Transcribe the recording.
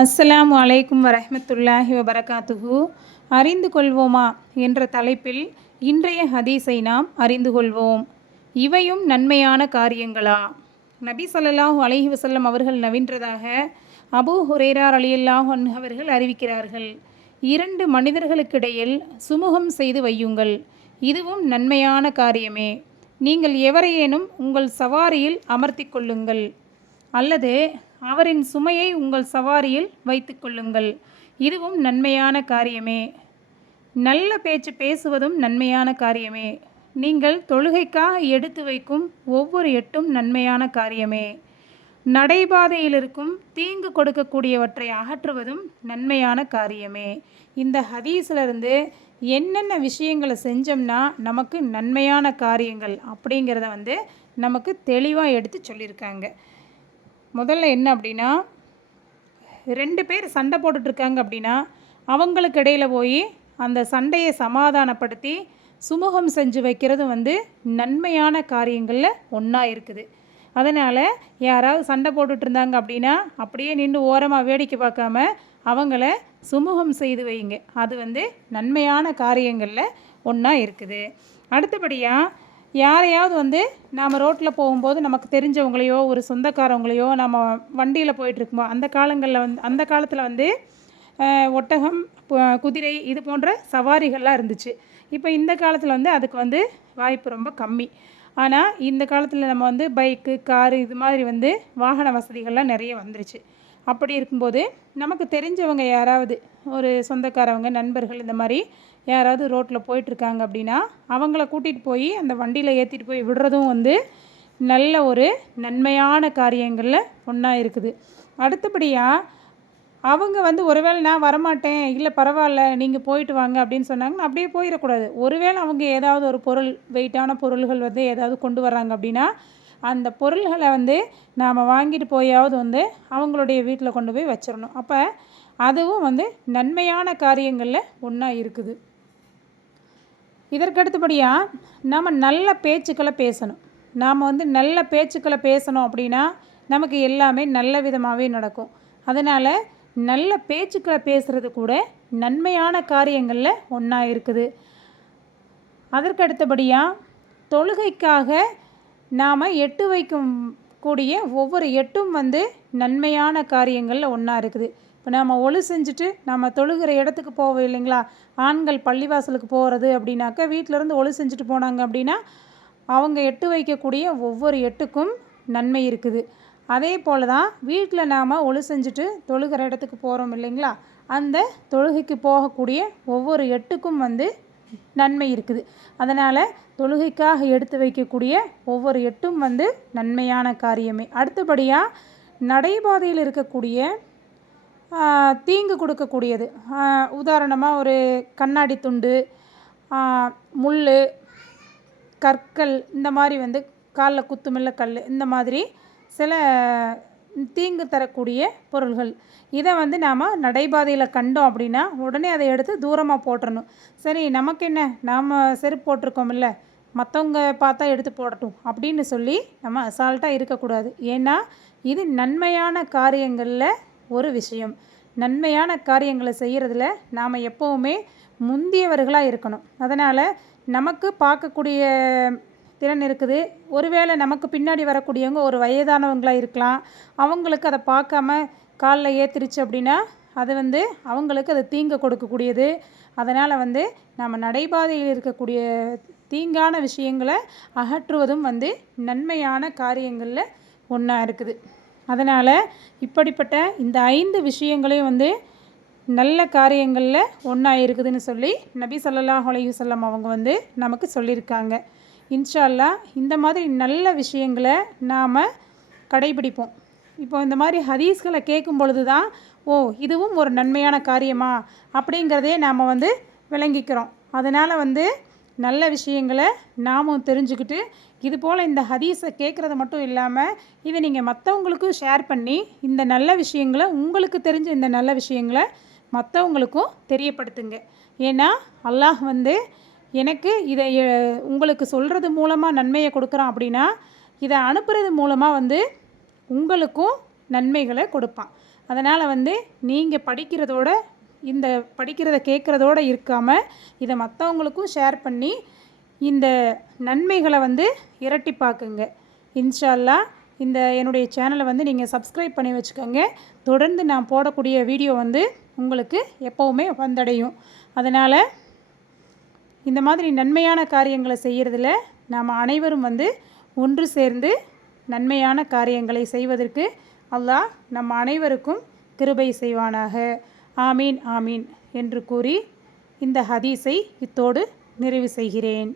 அஸ்ஸலாமு அலைக்கும் வரஹ்மத்துல்லாஹி வபரகாத்துஹு. அறிந்து கொள்வோமா என்ற தலைப்பில் இன்றைய ஹதீஸை நாம் அறிந்து கொள்வோம். இவையும் நன்மையான காரியங்களா? நபி ஸல்லல்லாஹு அலைஹி வஸல்லம் அவர்கள் நவின்றதாக அபூ ஹுரைரா ரலியல்லாஹு அன்ஹு அவர்கள் அறிவிக்கிறார்கள். 2 மனிதர்களுக்கிடையில் சுமுகம் செய்து வையுங்கள், இதுவும் நன்மையான காரியமே. நீங்கள் எவரையேனும் உங்கள் சவாரியில் அமர்த்தி கொள்ளுங்கள், அல்லது அவரின் சுமையை உங்கள் சவாரியில் வைத்து கொள்ளுங்கள், இதுவும் நன்மையான காரியமே. நல்ல பேச்சு பேசுவதும் நன்மையான காரியமே. நீங்கள் தொழுகைக்காக எடுத்து வைக்கும் ஒவ்வொரு எட்டும் நன்மையான காரியமே. நடைபாதையில் இருக்கும் தீங்கு கொடுக்கக்கூடியவற்றை அகற்றுவதும் நன்மையான காரியமே. இந்த ஹதீஸிலிருந்து என்னென்ன விஷயங்களை செஞ்சோம்னா நமக்கு நன்மையான காரியங்கள் அப்படிங்கிறத நமக்கு தெளிவாக எடுத்து சொல்லியிருக்காங்க. முதல்ல என்ன அப்படின்னா, 2 பேர் சண்டை போட்டுட்ருக்காங்க அப்படின்னா அவங்களுக்கு இடையில் போய் அந்த சண்டையை சமாதானப்படுத்தி சுமூகம் செஞ்சு வைக்கிறது நன்மையான காரியங்களில் ஒன்றா இருக்குது. அதனால் யாராவது சண்டை போட்டுட்டு இருந்தாங்க அப்படின்னா அப்படியே நின்று ஓரமாக வேடிக்கை பார்க்காம அவங்கள சுமூகம் செய்து வைங்க, அது நன்மையான காரியங்களில் ஒன்றா இருக்குது. அடுத்தபடியாக யாரையாவது நாம் ரோட்டில் போகும்போது நமக்கு தெரிஞ்சவங்களையோ ஒரு சொந்தக்காரவங்களையோ நம்ம வண்டியில் போயிட்டுருக்கும்போது அந்த காலத்தில் ஒட்டகம், குதிரை இது போன்ற சவாரிகள்லாம் இருந்துச்சு. இப்போ இந்த காலத்தில் அதுக்கு வாய்ப்பு ரொம்ப கம்மி. ஆனால் இந்த காலத்தில் நம்ம பைக்கு, காரு இது மாதிரி வாகன வசதிகள்லாம் நிறைய வந்துருச்சு. அப்படி இருக்கும்போது நமக்கு தெரிஞ்சவங்க யாராவது ஒரு சொந்தக்காரவங்க, நண்பர்கள் இந்த மாதிரி யாராவது ரோட்டில் போயிட்டுருக்காங்க அப்படின்னா அவங்கள கூட்டிகிட்டு போய் அந்த வண்டியில் ஏற்றிட்டு போய் விடுறதும் நல்ல ஒரு நன்மையான காரியங்களில் ஒன்றா இருக்குது. அடுத்தபடியாக அவங்க ஒருவேளை நான் வரமாட்டேன், இல்லை பரவாயில்ல நீங்கள் போயிட்டு வாங்க அப்படின்னு சொன்னாங்கன்னா அப்படியே போயிடக்கூடாது. ஒருவேளை அவங்க ஏதாவது ஒரு பொருள், வெயிட்டான பொருள்கள் ஏதாவது கொண்டு வர்றாங்க அப்படின்னா அந்த பொருள்களை நாம் வாங்கிட்டு போயாவது அவங்களுடைய வீட்டில் கொண்டு போய் வச்சிடணும். அப்போ அதுவும் நன்மையான காரியங்களில் ஒன்றா இருக்குது. இதற்கடுத்தபடியாக நாம் நல்ல பேச்சுக்களை பேசணும். நாம் நல்ல பேச்சுக்களை பேசணும் அப்படின்னா நமக்கு எல்லாமே நல்ல விதமாகவே நடக்கும். அதனால் நல்ல பேச்சுக்களை பேசுகிறது கூட நன்மையான காரியங்களில் ஒன்றா இருக்குது. அதற்கடுத்தபடியாக தொழுகைக்காக நாம் எட்டு வைக்கும் கூடிய ஒவ்வொரு எட்டும் நன்மையான காரியங்களில் ஒன்றா இருக்குது. இப்போ நாம் ஒழு செஞ்சுட்டு நம்ம தொழுகிற இடத்துக்கு போவோம் இல்லைங்களா, ஆண்கள் பள்ளிவாசலுக்கு போகிறது அப்படின்னாக்கா வீட்டிலேருந்து ஒழு செஞ்சுட்டு போனாங்க அப்படின்னா அவங்க எட்டு வைக்கக்கூடிய ஒவ்வொரு எட்டுக்கும் நன்மை இருக்குது. அதே போல் தான் வீட்டில் நாம் ஒழு செஞ்சுட்டு தொழுகிற இடத்துக்கு போகிறோம் இல்லைங்களா, அந்த தொழுகைக்கு போகக்கூடிய ஒவ்வொரு எட்டுக்கும் நன்மை இருக்குது. அதனால் தொழுகைக்காக எடுத்து வைக்கக்கூடிய ஒவ்வொரு எட்டும் நன்மையான காரியமே. அடுத்தபடியாக நடைபாதையில் இருக்கக்கூடிய தீங்கு கொடுக்கக்கூடியது, உதாரணமாக ஒரு கண்ணாடி துண்டு, முள், கற்கள், இந்த மாதிரி காலில் குத்துமில்ல கல், இந்த மாதிரி சில தீங்கு தரக்கூடிய பொருள்கள், இதை நாம் நடைபாதையில் கண்டோம் அப்படின்னா உடனே அதை எடுத்து தூரமாக போட்டுறணும். சரி நமக்கு என்ன, நாம் செருப்பு போட்டிருக்கோமில்ல, மற்றவங்க பார்த்தா எடுத்து போடட்டும் அப்படின்னு சொல்லி நம்ம அசால்ட்டாக இருக்கக்கூடாது. ஏன்னா இது நன்மையான காரியங்களில் ஒரு விஷயம். நன்மையான காரியங்களை செய்கிறதுல நாம் எப்போவுமே முந்தியவர்களாக இருக்கணும். அதனால் நமக்கு பார்க்கக்கூடிய திறன் இருக்குது. ஒருவேளை நமக்கு பின்னாடி வரக்கூடியவங்க ஒரு வயதானவங்களாக இருக்கலாம். அவங்களுக்கு அதை பார்க்காம காலில் ஏற்றிருச்சு அப்படின்னா அது அவங்களுக்கு அது தீங்கு கொடுக்கக்கூடியது. அதனால் நம்ம நடைபாதையில் இருக்கக்கூடிய தீங்கான விஷயங்களை அகற்றுவதும் நன்மையான காரியங்களில் ஒன்றா இருக்குது. அதனால் இப்படிப்பட்ட இந்த 5 விஷயங்களையும் நல்ல காரியங்களில் ஒன்றா இருக்குதுன்னு சொல்லி நபி ஸல்லல்லாஹு அலைஹி வஸல்லம் அவங்க நமக்கு சொல்லியிருக்காங்க. இன்ஷா அல்லாஹ் இந்த மாதிரி நல்ல விஷயங்களை நாம் கடைபிடிப்போம். இப்போ இந்த மாதிரி ஹதீஸ்களை கேட்கும் பொழுது தான் ஓ இதுவும் ஒரு நன்மையான காரியமா அப்படிங்கிறதே நாம் விளங்கிக்கிறோம். அதனால் நல்ல விஷயங்களை நாமும் தெரிஞ்சுக்கிட்டு இது போல் இந்த ஹதீஸை கேட்குறது மட்டும் இல்லாமல் இதை நீங்கள் மற்றவங்களுக்கும் ஷேர் பண்ணி இந்த நல்ல விஷயங்களை, உங்களுக்கு தெரிஞ்ச இந்த நல்ல விஷயங்களை மற்றவங்களுக்கும் தெரியப்படுத்துங்க. ஏன்னா அல்லாஹ் எனக்கு இதை உங்களுக்கு சொல்கிறது மூலமாக நன்மையை கொடுக்குறான் அப்படின்னா இதை அனுப்புறது மூலமாக உங்களுக்கும் நன்மைகளை கொடுப்பான். அதனால் நீங்கள் படிக்கிறதோட இந்த படிக்கிறத கேட்குறதோடு இருக்காமல் இதை மற்றவங்களுக்கும் ஷேர் பண்ணி இந்த நன்மைகளை இரட்டிப்பாக்குங்க. இன்ஷா அல்லாஹ் இந்த என்னுடைய சேனலை நீங்கள் சப்ஸ்கிரைப் பண்ணி வச்சுக்கோங்க. தொடர்ந்து நான் போடக்கூடிய வீடியோ உங்களுக்கு எப்போவுமே வந்தடையும். அதனால் இந்த மாதிரி நன்மையான காரியங்களை செய்கிறதுல நாம் அனைவரும் ஒன்று சேர்ந்து நன்மையான காரியங்களை செய்வதற்கு அல்லாஹ் நம் அனைவருக்கும் கிருபை செய்வானாக. ஆமீன் ஆமீன் என்று கூறி இந்த ஹதீஸை இத்தோடு நிறைவு செய்கிறேன்.